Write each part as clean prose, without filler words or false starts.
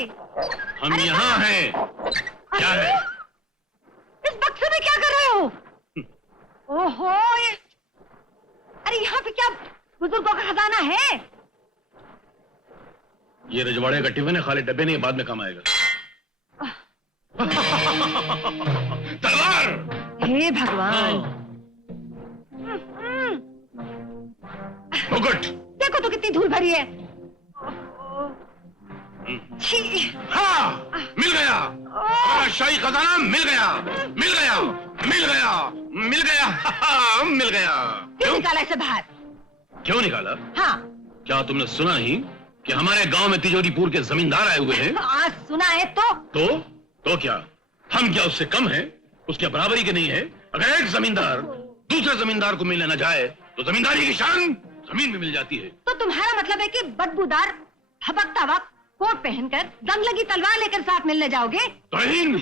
हम यहाँ हैं। क्या है? इस बक्से में क्या कर रहे हो? ओहो, अरे यहाँ पे क्या बुजुर्गों का खजाना है? ये रजवाड़े का टिफिन है, खाली डब्बे नहीं, बाद में काम आएगा। तलवार! हे भगवान! मुकुट! देखो तो कितनी धूल भरी है। छी! हाँ, मिल गया। हमारा शाही खजाना मिल गया, मिल गया, मिल गया, मिल गया, मिल गया। क्यों निकाला इसे बाहर? क्यों निकाला? हाँ। क्या तुमने सुना नहीं कि हमारे गांव में तिजोरीपुर के जमींदार आए हुए हैं? आज सुना है तो? तो क्या हम क्या उससे कम हैं? उसके बराबरी के नहीं है? अगर एक जमींदार दूसरे जमींदार को मिलने न जाए तो जमींदारी की शान जमीन में मिल जाती है। तो तुम्हारा मतलब है कि बदबूदार भभकता हुआ कोट पहनकर जंग लगी तलवार लेकर साथ मिलने जाओगे? तौहीन!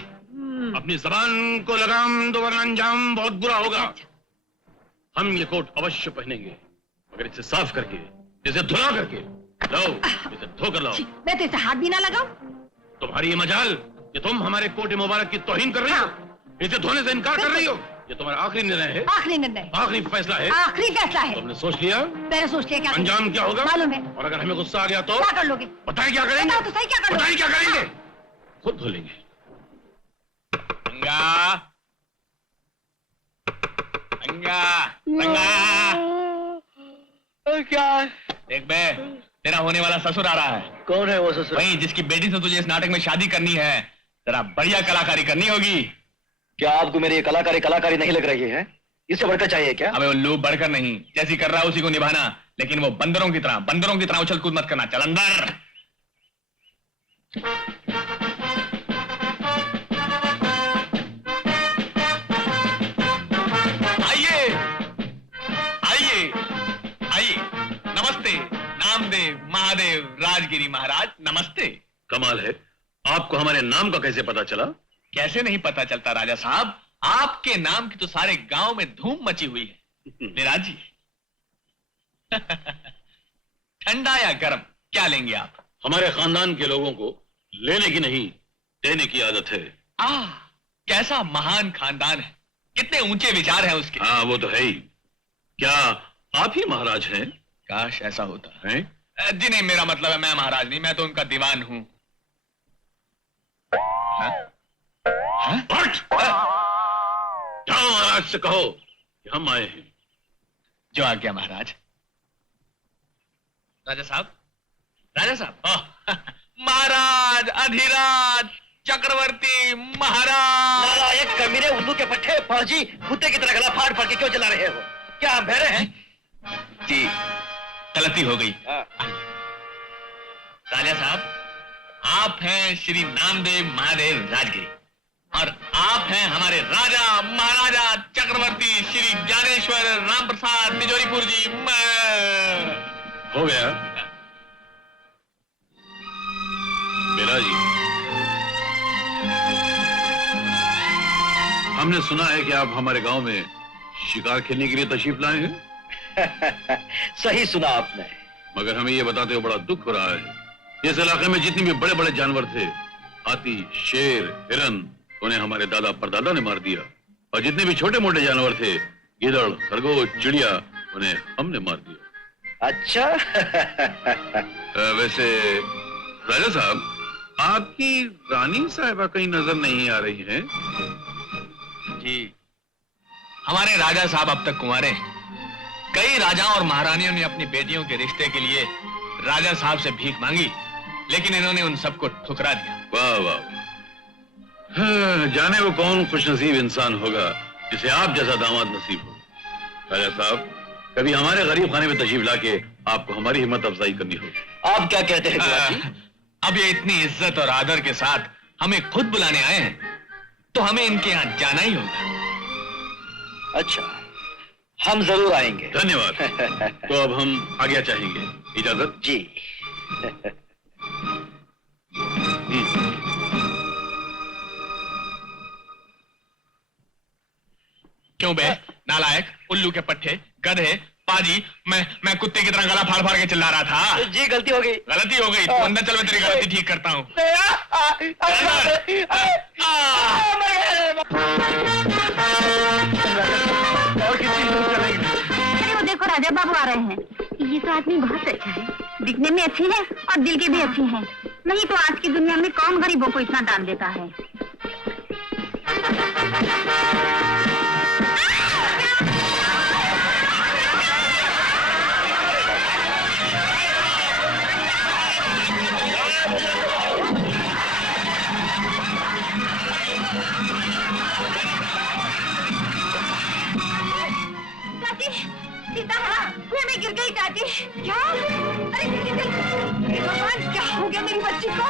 अपनी जबान को लगाम दो वरना अंजाम बहुत बुरा होगा। हम ये कोट अवश्य पहनेंगे, मगर इसे साफ करके, इसे धुला करके लाओ, इसे धोकर लाओ। मैं तो इसे हाथ भी ना लगाऊं। तुम्हारी ये मजाल कि तुम हमारे कोट मुबारक की तौहीन कर रही हो, इसे धोने से इनकार कर रही हो। ये तुम्हारा आखिरी निर्णय है? आखिरी निर्णय, आखिरी फैसला है? आखिरी फैसला है। तुमने सोच लिया? मैंने सोच लिया। क्या अंजाम क्या होगा मालूम है। और अगर हमें गुस्सा आ गया तो क्या कर लोगे? बताएं क्या करेंगे? बताओ तो सही, क्या कर लोगे? बताएं क्या करेंगे? खुद धुलेंगे। अंगा, अंगा, अंगा। क्या? देख बे, तेरा होने वाला ससुर आ रहा है। कौन है वो ससुर? वही जिसकी बेटी से तुझे इस नाटक में शादी करनी है। तेरा बढ़िया कलाकारी करनी होगी। क्या आपको मेरी कलाकारी नहीं लग रही है? इससे बढ़कर चाहिए क्या? अबे उल्लू, बढ़कर नहीं, जैसी कर रहा है उसी को निभाना, लेकिन वो बंदरों की तरह उछल कूद मत करना। चल अंदर। आइए आइए आइए। नमस्ते नामदेव महादेव राजगिरी महाराज, नमस्ते। कमाल है, आपको हमारे नाम का कैसे पता चला? कैसे नहीं पता चलता राजा साहब, आपके नाम की तो सारे गांव में धूम मची हुई है। निराज जी, ठंडा या गर्म क्या लेंगे आप? हमारे खानदान के लोगों को लेने की नहीं, देने की आदत है। कैसा महान खानदान है, कितने ऊंचे विचार हैं उसके। हाँ, वो तो है ही। क्या आप ही महाराज हैं? काश ऐसा होता है। जी नहीं, मेरा मतलब है मैं महाराज नहीं, मैं तो उनका दीवान हूं। जाओ महाराज से कहो कि हम आए हैं। जो आज्ञा महाराज। राजा साहब, राजा साहब। महाराज, अधिराज, चक्रवर्ती महाराज। नालायक कमीने, उल्लू के पट्टे, फौजी कुत्ते की तरह गला फाड़ फाड़ के क्यों चला रहे हो? क्या हम बहरे हैं? जी गलती हो गई। राजा साहब, आप हैं श्री नामदेव महादेव राजगिरी और आप हैं हमारे राजा महाराजा चक्रवर्ती श्री ज्ञानेश्वर राम प्रसाद तिजोरीपुर जी। हो गया बेला जी। हमने सुना है कि आप हमारे गांव में शिकार खेलने के लिए तशरीफ लाए हैं। सही सुना आपने। मगर हमें यह बताते हुए बड़ा दुख हो रहा है, इस इलाके में जितने भी बड़े बड़े जानवर थे, हाथी, शेर, हिरन, उन्हें हमारे दादा परदादा ने मार दिया, और जितने भी छोटे मोटे जानवर थे, गिदड़, खरगोश, चिड़िया, उन्हें हमने मार दिया। अच्छा। वैसे राजा साहब, आपकी रानी साहिबा कहीं नजर नहीं आ रही हैं? जी, हमारे राजा साहब अब तक कुंवारे हैं। कई राजाओं और महारानियों ने अपनी बेटियों के रिश्ते के लिए राजा साहब से भीख मांगी, लेकिन इन्होंने उन सबको ठुकरा दिया। वाह वाह। हाँ, जाने वो कौन खुशनसीब इंसान होगा जिसे आप जैसा दामाद नसीब हो। राजा साहब, कभी हमारे गरीब खाने में तशरीफ लाके आपको हमारी हिम्मत अफजाई करनी होगी। आप क्या कहते हैं? अब ये इतनी इज्जत और आदर के साथ हमें खुद बुलाने आए हैं, तो हमें इनके यहाँ जाना ही होगा। अच्छा, हम जरूर आएंगे। धन्यवाद। तो अब हम आज्ञा चाहेंगे। इजाजत। जी। क्यों बे नालायक, उल्लू के पट्टे, गधे, पाजी, मैं कुत्ते की तरह गला फाड़ फाड़ के चिल्ला रहा था। जी गलती हो गई। गलती हो गई तो अंदर चल, मैं तेरी गलती ठीक करता हूँ। और कितनी दूर चलेंगे? अरे वो देखो राजा बाबू आ रहे हैं। ये तो आदमी बहुत अच्छा है, दिखने में अच्छी है और दिल के भी अच्छे हैं। नहीं तो आज की दुनिया में कौन गरीबों को इतना दान देता है। चाची, सीता कुएं में गिर गई चाची। क्या? अरे भगवान, क्या हो गया मेरी बच्ची को?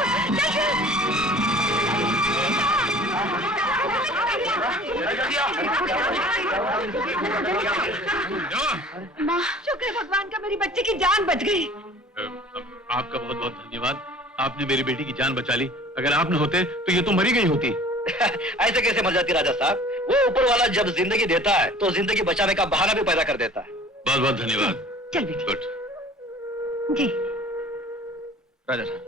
माँ, शुक्र है भगवान का, मेरी बच्ची की जान बच गई। आपका बहुत बहुत धन्यवाद। आपने मेरी बेटी की जान बचा ली। अगर आप न होते तो ये तो मरी गई होती। ऐसे कैसे मर जाती राजा साहब? वो ऊपर वाला जब जिंदगी देता है तो जिंदगी बचाने का बहाना भी पैदा कर देता है। बहुत बहुत धन्यवाद। चल बेटी। गुड। जी राजा साहब,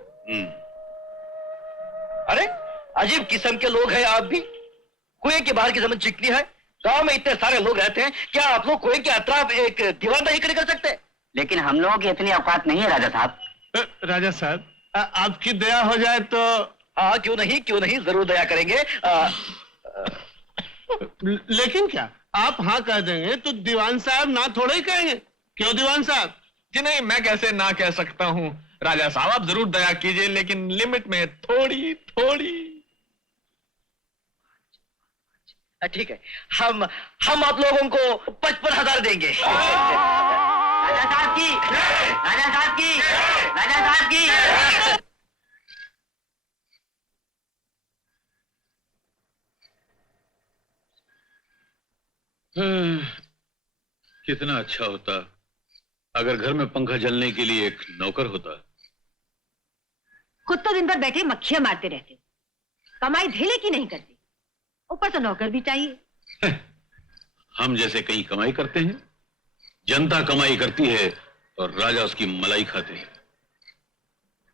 अरे अजीब किस्म के लोग हैं आप भी। कुएं के बाहर की जमीन चिकनी है, गांव में इतने सारे लोग रहते हैं, क्या आप लोग कुएं के अतराफ एक दीवार नहीं खड़ी कर सकते? लेकिन हम लोगों की इतनी औकात नहीं है राजा साहब। राजा साहब, आपकी दया हो जाए तो। हाँ, क्यों नहीं, जरूर दया करेंगे। लेकिन क्या आप हाँ कह देंगे तो दीवान साहब ना थोड़ा ही कहेंगे? क्यों दीवान साहब? जी नहीं, मैं कैसे ना कह सकता हूँ। राजा साहब, आप जरूर दया कीजिए, लेकिन लिमिट में थोड़ी थोड़ी। ठीक है, हम आप लोगों को 55,000 देंगे। राजा साहब की, राजा साहब की, राजा साहब की। कितना अच्छा होता अगर घर में पंखा जलने के लिए एक नौकर होता। खुद तो दिन भर बैठे मक्खियां मारते रहते हो, कमाई धेले की नहीं करते, ऊपर से नौकर भी चाहिए। हम जैसे कहीं कमाई करते हैं? जनता कमाई करती है और राजा उसकी मलाई खाते हैं।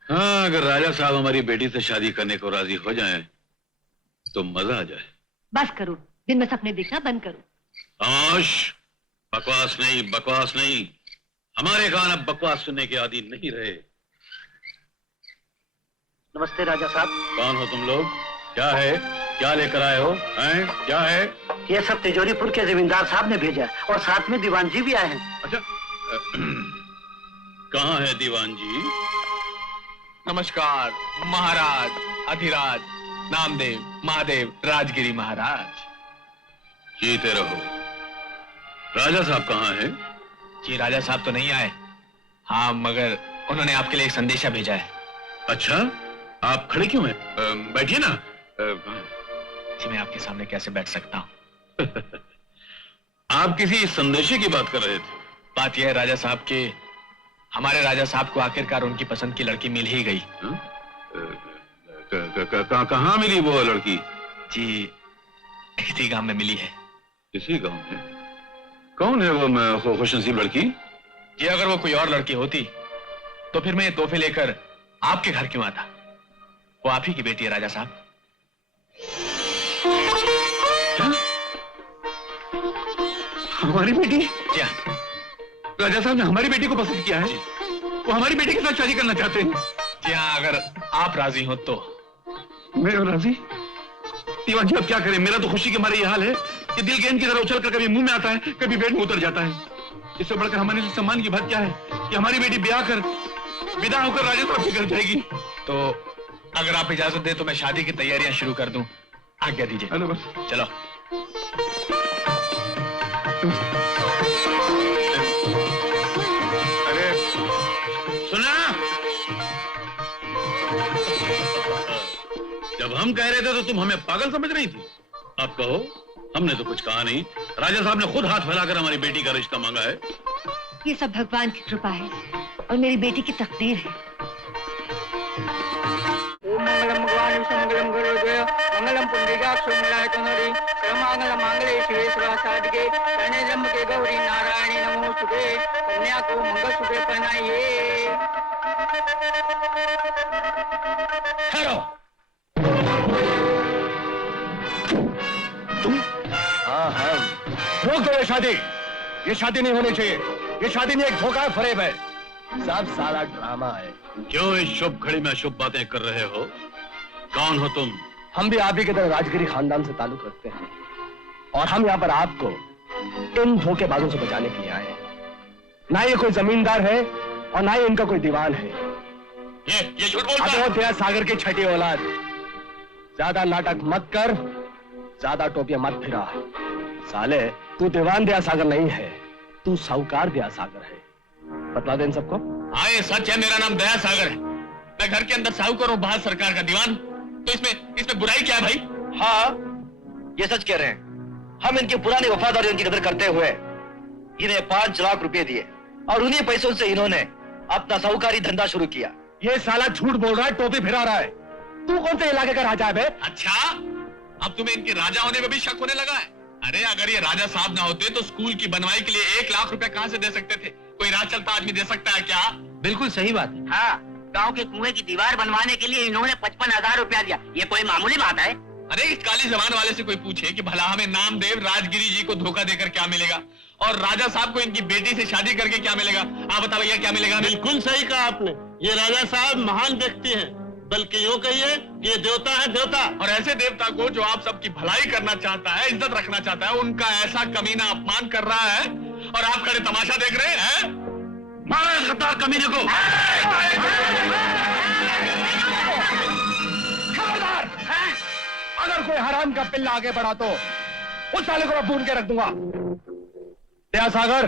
हाँ, अगर राजा साहब हमारी बेटी से शादी करने को राजी हो जाएं, तो मजा आ जाए। बस करो, दिन में सपने देखना बंद करो। खामोश, बकवास नहीं। हमारे कान अब बकवास सुनने के आदी नहीं रहे। नमस्ते राजा साहब। कौन हो तुम लोग? क्या है? क्या लेकर आए हो? हैं? क्या है? ये सब तिजोरीपुर के जमींदार साहब ने भेजा और साथ में दीवान जी भी आए हैं। अच्छा, कहाँ है दीवान जी? नमस्कार महाराज, अधिराज, नामदेव, महादेव, राजगिरी महाराज। जीते रहो। राजा साहब कहाँ हैं? जी राजा साहब तो नहीं आए। हाँ, मगर उन्होंने आपके लिए एक संदेशा भेजा है। अच्छा, आप खड़े क्यों हैं? बैठिए ना। जी मैं आपके सामने कैसे बैठ सकता हूँ? आप किसी संदेशे की बात कर रहे थे? बात यह है राजा साहब के हमारे राजा साहब को आखिरकार उनकी पसंद की लड़की मिल ही गई। कहाँ मिली वो लड़की? जी इसी गांव में मिली है। इसी गांव में? कौन है वो खुशनसीब लड़की? जी अगर वो कोई और लड़की होती तो फिर मैं ये तोहफे लेकर आपके घर क्यों आता? वो आप ही की बेटी है राजा साहब। हमारी बेटी? जी हाँ। राजा साहब ने हमारी बेटी को पसंद किया है। वो हमारी बेटी के साथ शादी करना चाहते हैं। जी हाँ, अगर आप राजी हो तो। मैं राजी? दीवान जी अब क्या करें? मेरा तो खुशी के मारे ये हाल है कि दिल गेंद की तरह उछलकर कभी मुंह में आता है, कभी पेट में उतर जाता है। इससे बढ़कर हमारे लिए सम्मान की बात क्या है कि हमारी बेटी ब्याह कर विदा होकर राजा साहब के घर जाएगी। तो अगर आप इजाजत दे तो मैं शादी की तैयारियां शुरू कर दूं। आज्ञा दीजिए। हेलो, बस चलो। अरे सुना, जब हम कह रहे थे तो तुम हमें पागल समझ रही थी। अब कहो, हमने तो कुछ कहा नहीं। राजा साहब ने खुद हाथ फैलाकर हमारी बेटी का रिश्ता मांगा है। ये सब भगवान की कृपा है और मेरी बेटी की तकदीर है। मंगलम भगवान मंगलम पुंडरीकाक्षुमलायतनुरी सर्वमंगल शिवे सर्वासाधिके शरणे त्र्यंबके गौरी नारायणी नमोस्तुते। कन्या को मंगलसूत्र पहनाइए। ठहरो। तुम? हाँ हाँ, रोक दो ये शादी। ये शादी नहीं होनी चाहिए। ये शादी नहीं, एक धोखा है, फरेब है, सब सारा ड्रामा है। क्यों इस शुभ घड़ी में शुभ बातें कर रहे हो? कौन हो तुम? हम भी आप ही की तरह राजगिरी खानदान से ताल्लुक रखते हैं और हम यहाँ पर आपको इन धोखेबाजों से बचाने के लिए आए हैं। ना ये कोई जमींदार है और ना ही इनका कोई दीवान है। ये झूठ बोलता है। दया सागर की छठी औलाद, ज्यादा नाटक मत कर, ज्यादा टोपियां मत फिरा। साले, तू दीवान दया सागर नहीं है, तू साहूकार दया सागर है। बतला दे इन सबको। हाँ, ये सच है, मेरा नाम दया सागर है। मैं घर के अंदर साहूकार और बाहर सरकार का दीवान। तो इसमें बुराई क्या है भाई? हाँ, ये सच कह रहे हैं। हम इनकी पुरानी वफादारी इनकी कदर करते हुए इन्हें 5 लाख रुपए दिए और उन्हीं पैसों से इन्होंने अपना साहूकारी धंधा शुरू किया। ये साला झूठ बोल रहा है, टोपी फिरा रहा है। तू कौन से इलाके का राजा है बे? अच्छा, अब तुम्हें इनके राजा होने में भी शक होने लगा है? अरे अगर ये राजा साहब ना होते तो स्कूल की बनवाई के लिए 1 लाख रुपए कहाँ से दे सकते थे? कोई राज चलता आदमी दे सकता है क्या? बिल्कुल सही बात है। हाँ, गांव के कुएं की दीवार बनवाने के लिए इन्होंने 55,000 रुपया दिया। ये कोई मामूली बात है? अरे इस काली जबान वाले से कोई पूछे कि भला हमें नामदेव राजगिरी जी को धोखा देकर क्या मिलेगा और राजा साहब को इनकी बेटी से शादी करके क्या मिलेगा? आप बता भैया, क्या मिलेगा? बिल्कुल सही कहा आपने। ये राजा साहब महान व्यक्ति हैं, बल्कि यूँ कहिए कि ये देवता है, देवता। और ऐसे देवता को जो आप सबकी भलाई करना चाहता है, इज्जत रखना चाहता है, उनका ऐसा कमीना अपमान कर रहा है और आप खड़े तमाशा देख रहे हैं? मारो इस गद्दार कमीने को। खबरदार! अगर कोई हराम का पिल्ला आगे बढ़ा तो उस साले को मैं भून के रख दूंगा। दया सागर,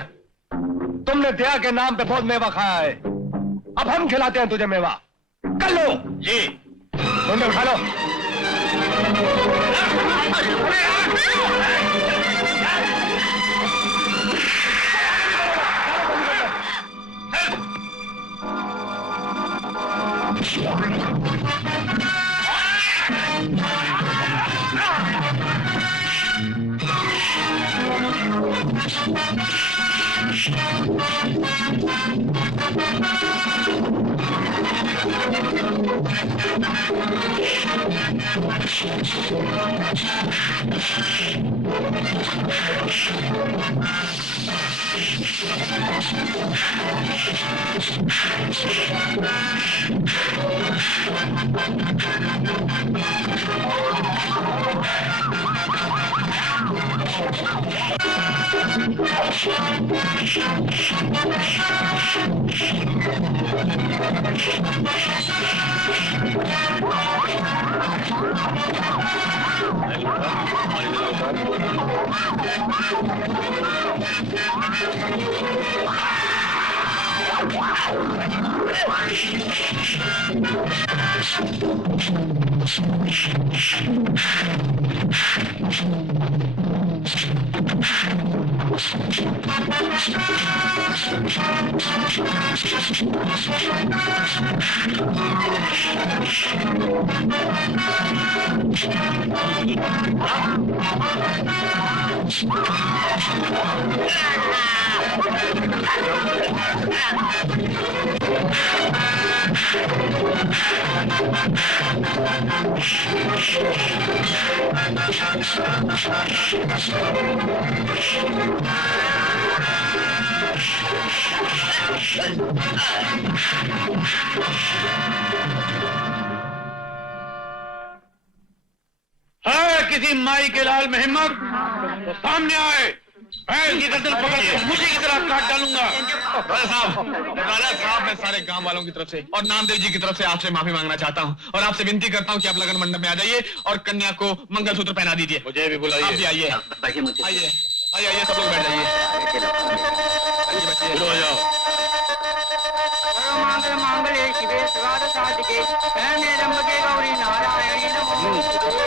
तुमने दया के नाम पे बहुत मेवा खाया है, अब हम खिलाते हैं तुझे मेवा। कर लो जी। मुंडे उठा लो। है किसी माई के लाल में हिम्मत तो सामने आए। मैं इनकी गर्दन पकड़ के मुझे की तरह काट डालूंगा। राजा साहब, मैं सारे गांव वालों की तरफ से और नामदेव जी की तरफ से आपसे माफी मांगना चाहता हूं और आपसे विनती करता हूं कि आप लगन मंडप में आ जाइए और कन्या को मंगलसूत्र पहना दीजिए। मुझे भी बुलाइए। आप भी आइए, आइए आइए आइए, सब लोग बैठ जाइए। शुरू हो जाओ। सर्वमंगल मांगल्ये शिवे सर्वासाधिके शरण्ये त्र्यंबके गौरी नारायणी नमोस्तुते।